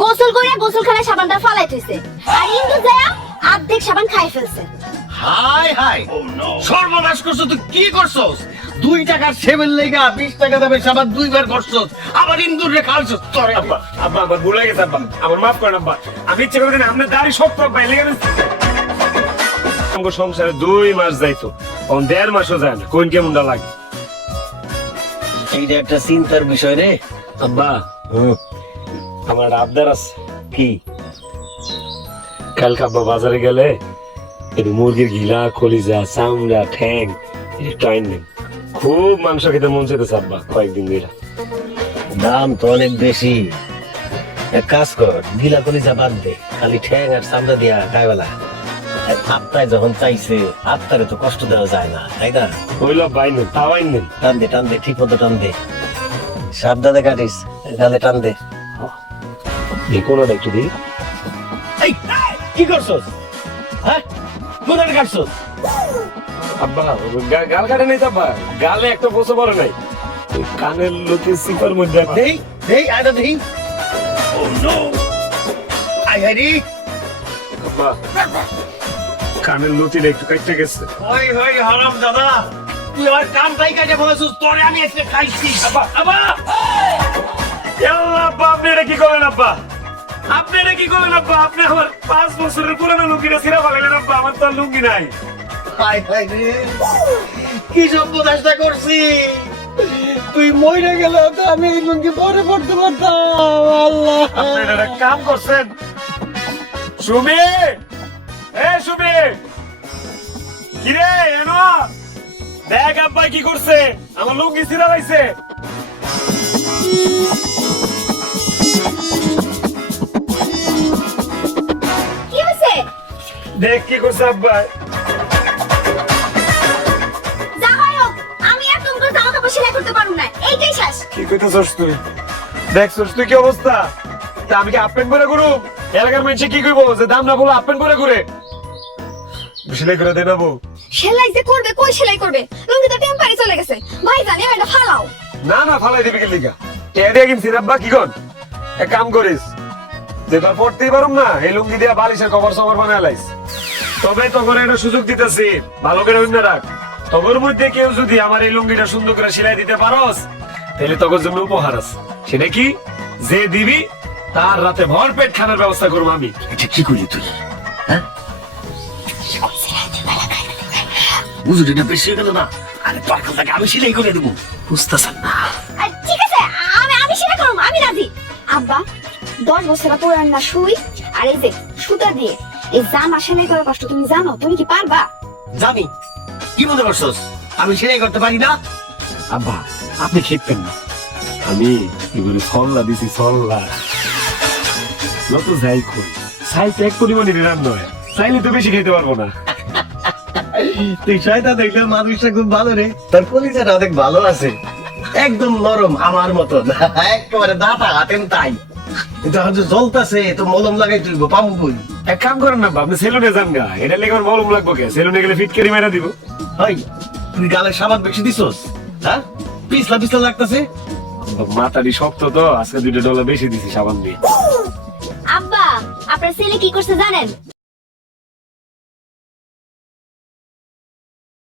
গোসল করে গোসলখানায় সাবানটা ফালাই থইছে আর ইন্দু যায় অর্ধেক সাবান খাই ফেলছে। হাই হাই সর্বনাশ করছো, তুই কি করছস? 2 টাকার সেভেন লেগা 20 টাকা দামে সাবান 2 বার করছস, আবার ইন্দুর রে খালছস। তোরে আব্বা আব্বা আমার ভুল হয়ে গেছে আব্বা, আমার মাফ করেন আব্বা। আমি ইচ্ছে করে দিন আপনার দাড়ি শক্ত আব্বা, লেগে আমার সংসারে 2 মাস যাইতো, এখন 1.5 মাসও যায় না। কোন কেমনটা লাগে এইটা একটা চিন্তার বিষয় রে। আব্বা? আমার আবদার আছে। কি? কালকে আব্বা বাজারে গেলে একটু মুরগির গিলা, কলিজা, চামড়া, ঠ্যাং একটু আইন নেন। খুব মাংস খেতে মন চাইতেছে আব্বা কয়েকদিন ধরে। দাম তো অনেক বেশি। এক কাজ কর, গিলা কলিজা বাদ দে, খালি ঠ্যাং আর চামড়া দিয়া খাইবেলা। আত্মায় যখন চাইছে, আত্মারে তো কষ্ট দেওয়া যায় না, তাই না? হইল আব্বা আইন নেন, তাও আইন নেন। টান দে ঠিক মতো টান দে, সাবধানে কাটিস, গালে টান দে। কোনটা একটু দিই। এই কি করছস? হ্যাঁ, কোথায় কাটছস? আব্বা গাল কাটে নাই তো আব্বা, গালে একটা বসে পড়ে নাই, ওই কানের লোকে সিপার মধ্যে আব্বা। দেই আইডা দেই। ও নো, আই হারি। আব্বা কানের লতিটা একটু কাটতে গেছে। ওই ওই হারাম দাদা, তুই আর কান তাই কাটে বলেছিস, তোরে আমি আজকে খাইছি। আব্বা আব্বা আব্বা আপনি এটা কি করলেন আব্বা? আপনি এটা কি করলেন আব্বা? আপনি আমার 5 বছরের পুরানো লুঙ্গিটা ছিঁড়া ফেলেন আব্বা, আমার তো আর লুঙ্গি নাই। হাই হাই রে, কি সর্বনাশটা করছি। তুই মইরা গেলে তো আমি এই লুঙ্গি পরে পড়তে পারতাম। আল্লাহ, আপনি এটা কাম করছেন। সুমি, এ সুমি, কিরে এনো দেখ আব্বা কি করছে, আমার লুঙ্গি ছিঁড়া লাইছে। কি হইছে? দেখ কি করছে আব্বা। যা হয় হোক, আমি আর তোমার জামা কাপড় সেলাই করতে পারবো না, এইটাই শেষ। কি কইতেছস তুই? দেখছস তুই কি অবস্থা? তা আমি কি আপেন করে ঘুরু? এলাকার মানুষে কি কইবো যে দাম না বলে আপেন করে ঘুরে? সেলাই করে দেব। সেলাই যে করবে, কই সেলাই করবে? লুঙ্গি তো টেম্পারি চলে গেছে। ভাই জানি এটা ফালাও। না না ফালাই দিবি কি লিগা? এডে কিনছিস আব্বা কি কোন? এক কাম করিস, যে তোর পড়তেই পারুম না, এই লুঙ্গি দিয়া বালিশের কভার সভার বানায় লাইস। তবে তোর একটা সুযোগ দিতেছি, ভালো করে অন্য রাখ। তোর মধ্যে কেউ যদি আমার এই লুঙ্গিটা সুন্দর করে সেলাই দিতে পারস, তাহলে তোর জন্য উপহার আছে। সেটা কি? যে দিবি তার রাতে ভরপেট খানার ব্যবস্থা করবো আমি। এটা কি করলি তুই? হ্যাঁ, বুঝুটা বেশি হয়ে গেল না? আরে তোর কথাকে আমি সেলাই করে দেবো, বুঝতেছেন না? আর ঠিক আছে, আমি সেলাই করব, আমি রাজি। আব্বা 10 বছর পুরান না সুই আর এই যে সুতা দিয়ে এই জামা সেলাই করার কষ্ট তুমি জানো? তুমি কি পারবা? জানি। কি মনে করছস আমি সেলাই করতে পারি না? আব্বা আপনি খেতেন না, আমি এবারে সল্লা দিছি, সল্লা যত যাই করি সাইতে এক পরিমাণে রান্না হয়, চাইলে তো বেশি খেতে পারবো না। তুই শয়তা দেখলে মানুষটা খুব ভালো রে, তোর কলিজাটা অনেক ভালো আছে, একদম নরম আমার মতন, একেবারে দাঁতা হাতেন তাই। কিন্তু হয়তো জ্বলতাছে, তো মলম লাগাই তুইব, পাবো কই? এক কাম করেন না, আপনি সেলুনে যান গা, এটা লেগে আমার মলম লাগবো কে? সেলুনে গেলে ফিটকারি মারা দিব। হয় তুই গালে সাবান বেশি দিছস? হ্যাঁ, পিছলা পিছলা লাগতাছে। মাথাটি শক্ত তো, আজকে $2 বেশি দিছি সাবান দিয়ে। আব্বা আপনার ছেলে কি করছে জানেন?